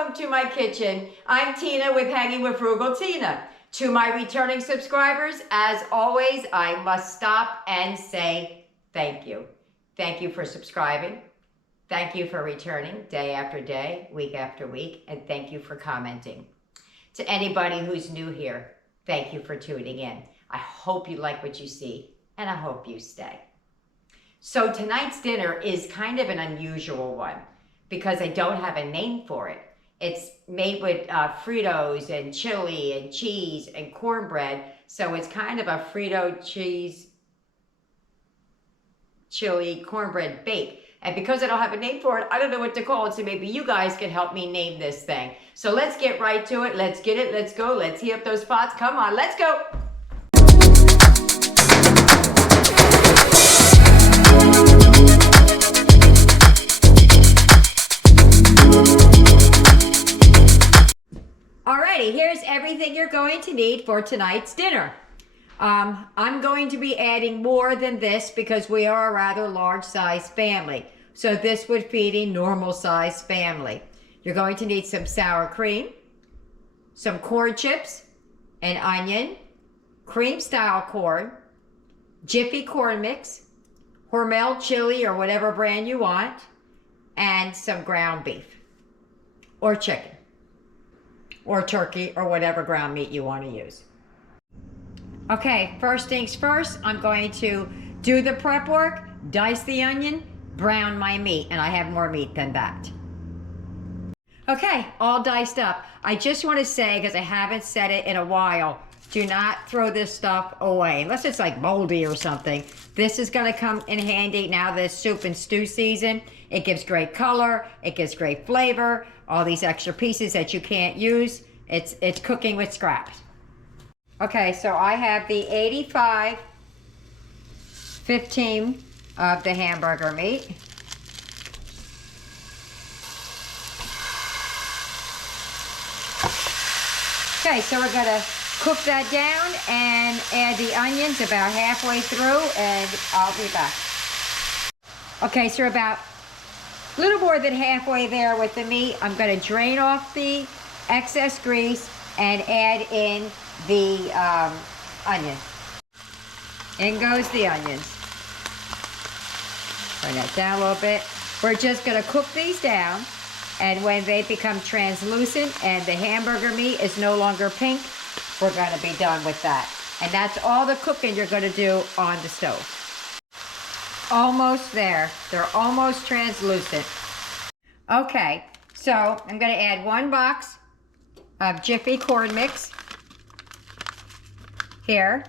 welcome to my kitchen. I'm Tina with Hanging with Frugal Tina. To my returning subscribers, as always, I must stop and say thank you. Thank you for subscribing. Thank you for returning day after day, week after week, and thank you for commenting. To anybody who's new here, thank you for tuning in. I hope you like what you see, and I hope you stay. So tonight's dinner is kind of an unusual one because I don't have a name for it. It's made with Fritos and chili and cheese and cornbread. So it's kind of a Frito cheese, chili, cornbread bake. And because I don't have a name for it, I don't know what to call it. So maybe you guys can help me name this thing. So let's get right to it. Let's get it. Let's go. Let's heat up those pots. Come on, let's go. Alrighty, here's everything you're going to need for tonight's dinner. I'm going to be adding more than this because we are a rather large size family. So this would feed a normal size family. You're going to need some sour cream, some corn chips, an onion, cream style corn, Jiffy corn mix, Hormel chili or whatever brand you want, and some ground beef or chicken or turkey or whatever ground meat you want to use. Okay, first things first, I'm going to do the prep work, dice the onion, brown my meat, and I have more meat than that. Okay, all diced up. I just want to say, because I haven't said it in a while, do not throw this stuff away, unless it's like moldy or something. This is going to come in handy now this soup and stew season. It gives great color, it gives great flavor, all these extra pieces that you can't use. It's cooking with scraps. Okay, so I have the 85/15 of the hamburger meat. Okay, so we're gonna cook that down and add the onions about halfway through, and I'll be back. Okay, so we're about a little more than halfway there with the meat. I'm gonna drain off the excess grease and add in the onion. In goes the onions. Bring that down a little bit. We're just gonna cook these down, and when they become translucent and the hamburger meat is no longer pink, we're gonna be done with that. And that's all the cooking you're gonna do on the stove. Almost there. They're almost translucent. Okay, so I'm gonna add 1 box of Jiffy corn mix here.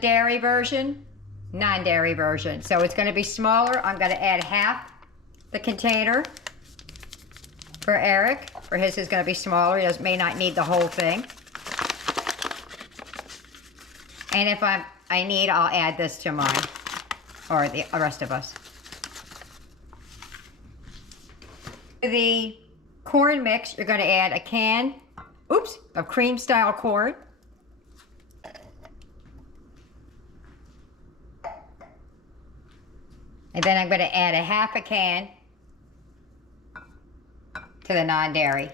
Dairy version, non-dairy version. So it's gonna be smaller. I'm gonna add half the container for Eric. For his is gonna be smaller. He may not need the whole thing. And if I need, I'll add this to mine, or the rest of us. The corn mix, you're gonna add a can, of cream style corn. And then I'm gonna add a half a can to the non-dairy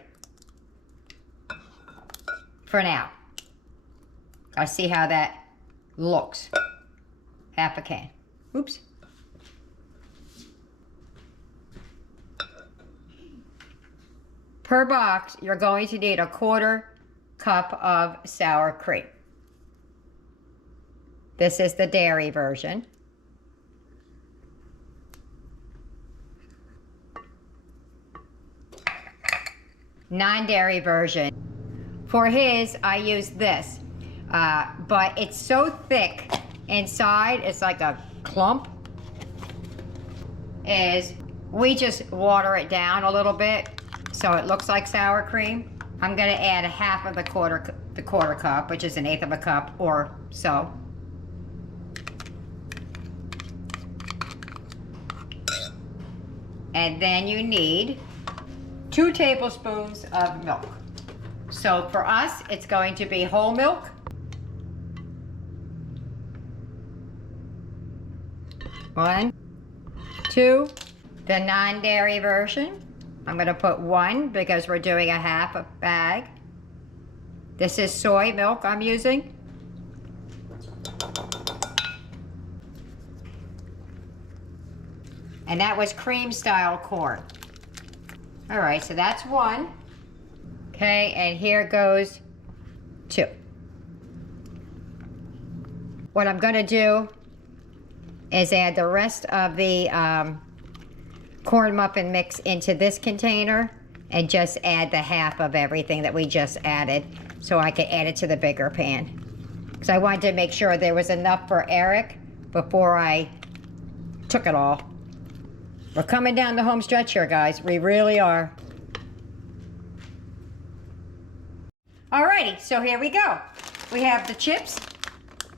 for now. I see how that looks. Half a can. Oops. Per box, you're going to need 1/4 cup of sour cream. This is the dairy version. Non-dairy version. For his, I use this, but it's so thick inside, it's like a clump, we just water it down a little bit so it looks like sour cream. I'm gonna add a half of the quarter cup, which is 1/8 of a cup or so. And then you need 2 tablespoons of milk. So for us, it's going to be whole milk. 1, 2, the non-dairy version. I'm gonna put 1 because we're doing a half a bag. This is soy milk I'm using. And that was cream style corn. All right, so that's 1. Okay, and here goes 2. What I'm gonna do is add the rest of the corn muffin mix into this container and just add the half of everything that we just added so I can add it to the bigger pan. Because I wanted to make sure there was enough for Eric before I took it all. We're coming down the home stretch here, guys. We really are. Alrighty, so here we go. We have the chips.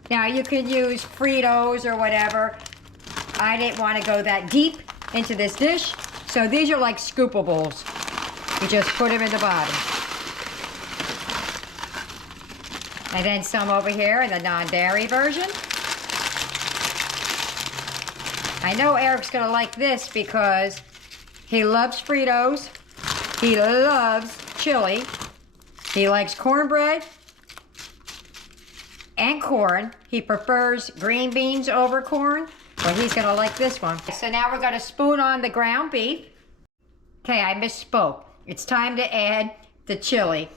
Now you can use Fritos or whatever. I didn't want to go that deep into this dish, so these are like scoopables. You just put them in the bottom. And then some over here in the non-dairy version. I know Eric's gonna like this because he loves Fritos, he loves chili, he likes cornbread and corn. He prefers green beans over corn, but he's gonna like this one. So now we're gonna spoon on the ground beef. Okay, I misspoke. It's time to add the chili.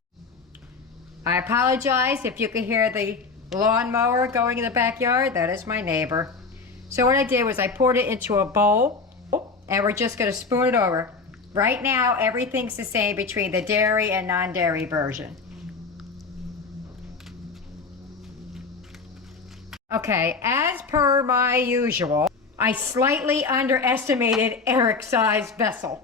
I apologize if you can hear the lawnmower going in the backyard. That is my neighbor. So what I did was I poured it into a bowl and we're just gonna spoon it over. Right now, everything's the same between the dairy and non-dairy version. Okay, as per my usual, I slightly underestimated Eric's size vessel.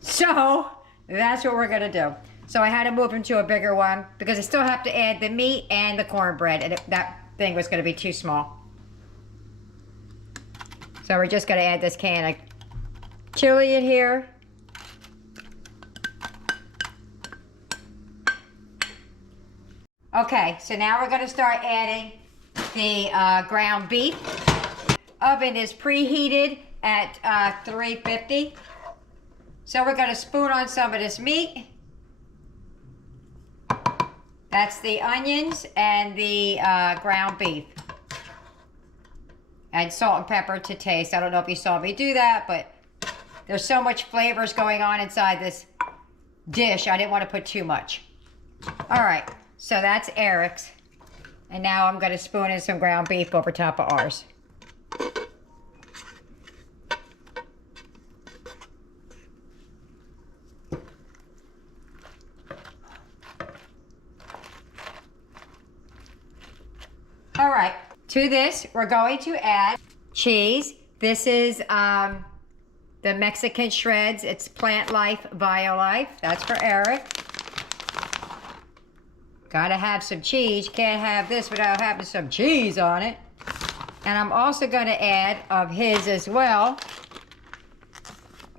So that's what we're gonna do. So I had to move him to a bigger one because I still have to add the meat and the cornbread, and that thing was gonna be too small. So we're just gonna add this can of chili in here. Okay, so now we're gonna start adding the ground beef. Oven is preheated at 350. So we're gonna spoon on some of this meat. That's the onions and the ground beef. And salt and pepper to taste. I don't know if you saw me do that, but there's so much flavors going on inside this dish, I didn't want to put too much. All right, so that's Eric's. And now I'm gonna spoon in some ground beef over top of ours. All right, to this, we're going to add cheese. This is the Mexican shreds. It's Plant Life, VIOLIFE. That's for Eric. Gotta have some cheese. Can't have this without having some cheese on it. And I'm also gonna add of his as well.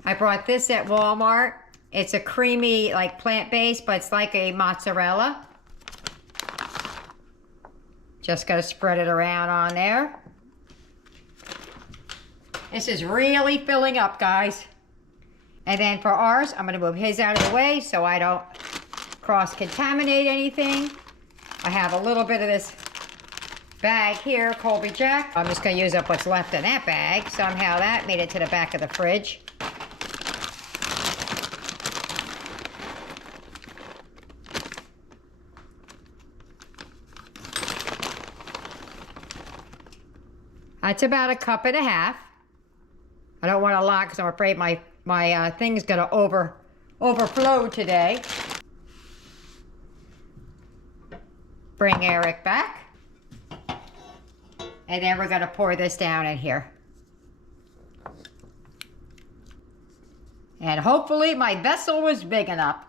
I brought this at Walmart. It's a creamy, like plant-based, but it's like a mozzarella. Just gotta spread it around on there. This is really filling up, guys. And then for ours, I'm gonna move his out of the way so I don't cross-contaminate anything. I have a little bit of this bag here, Colby Jack. I'm just gonna use up what's left in that bag. Somehow that made it to the back of the fridge. That's about a cup and a half. I don't want a lot because I'm afraid my thing's gonna overflow today. Bring Eric back. And then we're gonna pour this down in here. And hopefully my vessel was big enough.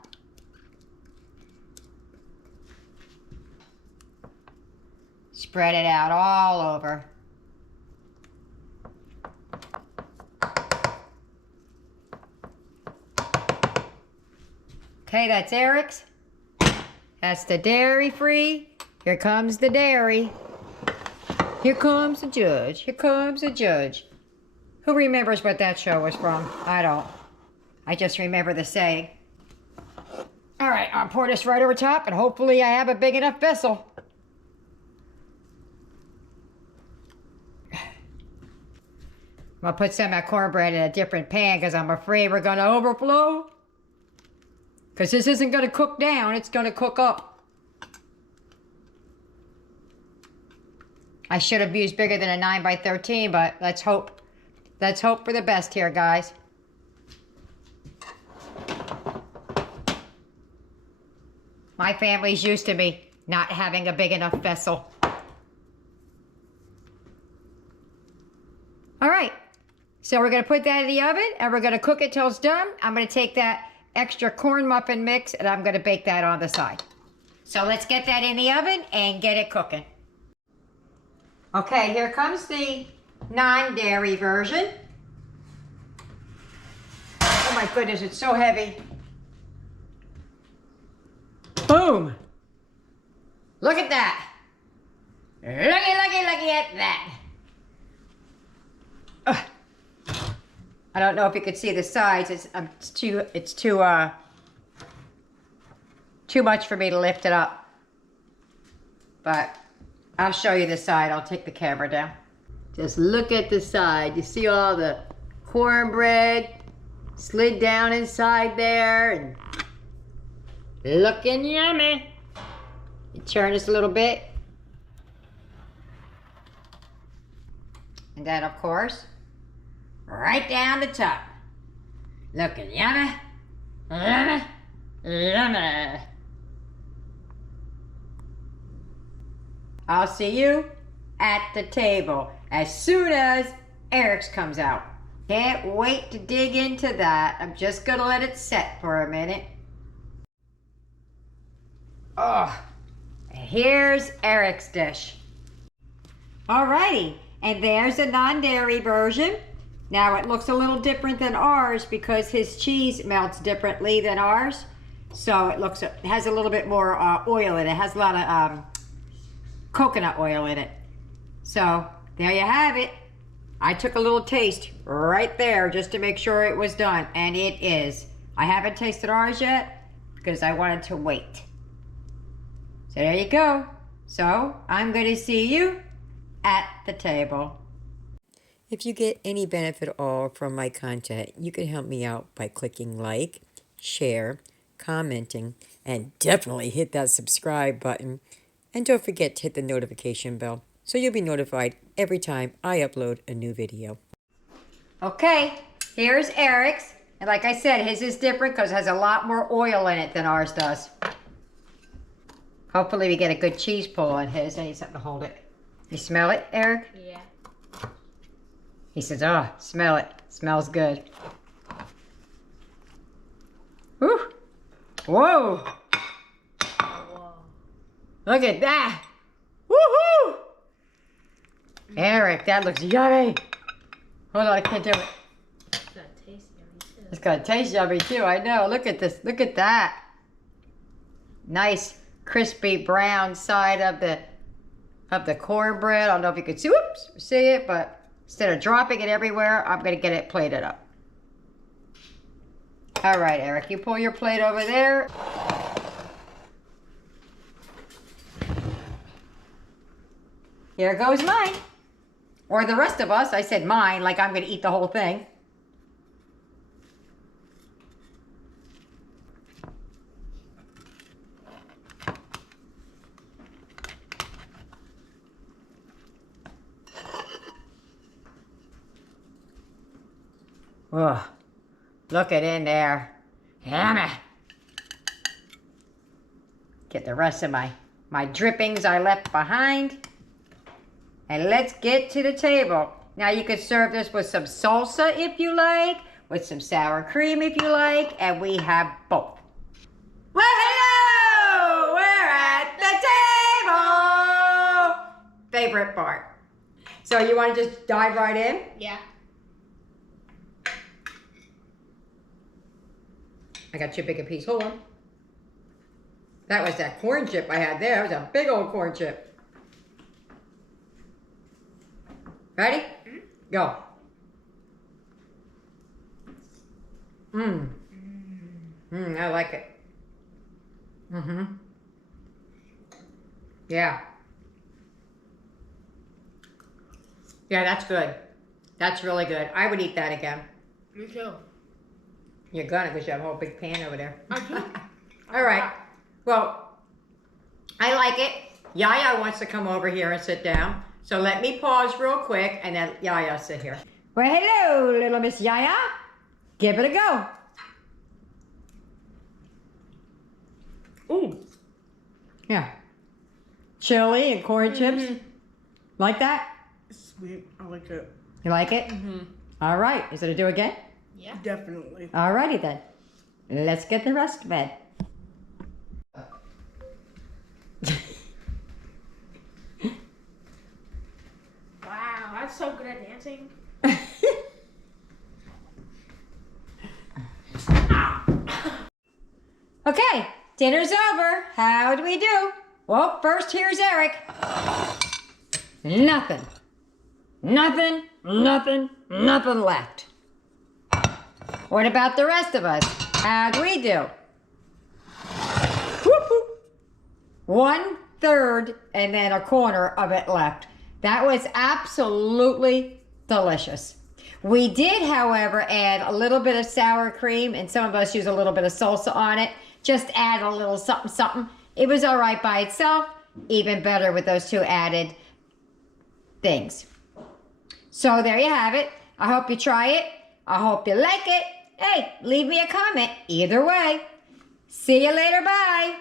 Spread it out all over. Okay, that's Eric's. That's the dairy-free. Here comes the dairy. Here comes the judge. Here comes the judge. Who remembers what that show was from? I don't. I just remember the saying. All right, I'll pour this right over top, and hopefully I have a big enough vessel. I'm gonna put some of that cornbread in a different pan because I'm afraid we're gonna overflow. Because this isn't gonna cook down, it's gonna cook up. I should have used bigger than a 9 by 13, but let's hope. Let's hope for the best here, guys. My family's used to me not having a big enough vessel. All right, so we're gonna put that in the oven and we're gonna cook it till it's done. I'm gonna take that extra corn muffin mix and I'm gonna bake that on the side. So let's get that in the oven and get it cooking. Okay, here comes the non-dairy version. Oh my goodness, it's so heavy. Boom! Look at that! Looky at that! I don't know if you could see the sides. It's too much for me to lift it up. But I'll show you the side. I'll take the camera down. Just look at the side. You see all the cornbread slid down inside there and looking yummy. You turn this a little bit. And then, of course, right down the top. Looking yummy, yummy, yummy. I'll see you at the table as soon as Eric's comes out. Can't wait to dig into that. I'm just gonna let it set for a minute. Oh, here's Eric's dish. Alrighty, and there's a non-dairy version. Now it looks a little different than ours because his cheese melts differently than ours. So it has a little bit more oil in it. It has a lot of coconut oil in it. So there you have it. I took a little taste right there just to make sure it was done, and it is. I haven't tasted ours yet because I wanted to wait. So there you go. So I'm going to see you at the table. If you get any benefit at all from my content, you can help me out by clicking like, share, commenting, and definitely hit that subscribe button. And don't forget to hit the notification bell so you'll be notified every time I upload a new video. Okay, here's Eric's. And like I said, his is different because it has a lot more oil in it than ours does. Hopefully we get a good cheese pull on his. I need something to hold it. You smell it, Eric? Yeah. He says, oh, smell it. Smells good. Woo! Whoa! Whoa. Look at that! Woohoo! Eric, that looks yummy. Hold on, I can't do it. It's gonna taste yummy too. It's gonna taste yummy too, I know. Look at this, look at that. Nice, crispy brown side of the cornbread. I don't know if you could see it, but instead of dropping it everywhere, I'm gonna get it plated up. All right, Eric, you pull your plate over there. Here goes mine. Or the rest of us. I said mine, like I'm gonna eat the whole thing. Oh, look it in there. Yummy. Get the rest of my drippings I left behind. And let's get to the table. Now you could serve this with some salsa if you like, with some sour cream if you like, and we have both. Well, hello! We're at the table! Favorite part. So you want to just dive right in? Yeah. I got you a bigger piece. Hold on. That was that corn chip I had there. It was a big old corn chip. Ready? Go. I like it. Yeah. Yeah, that's good. That's really good. I would eat that again. Me too. You're gonna, because you have a whole big pan over there. I do. All right. Well, I like it. Yaya wants to come over here and sit down. So let me pause real quick and then Yaya sit here. Well, hello, little Miss Yaya. Give it a go. Ooh. Yeah. Chili and corn chips. Like that? Sweet. I like it. You like it? All right. Is it a do again? Yeah. Definitely. All righty then. Let's get the rest of it. Wow, that's so good at dancing. Okay, dinner's over. How do we do? Well, first here's Eric. Nothing. Nothing left. What about the rest of us? How do we do? Whoop, whoop. 1/3 and then a corner of it left. That was absolutely delicious. We did, however, add a little bit of sour cream, and some of us use a little bit of salsa on it. Just add a little something, something. It was all right by itself, even better with those two added things. So there you have it. I hope you try it. I hope you like it. Hey, leave me a comment. Either way. See you later. Bye.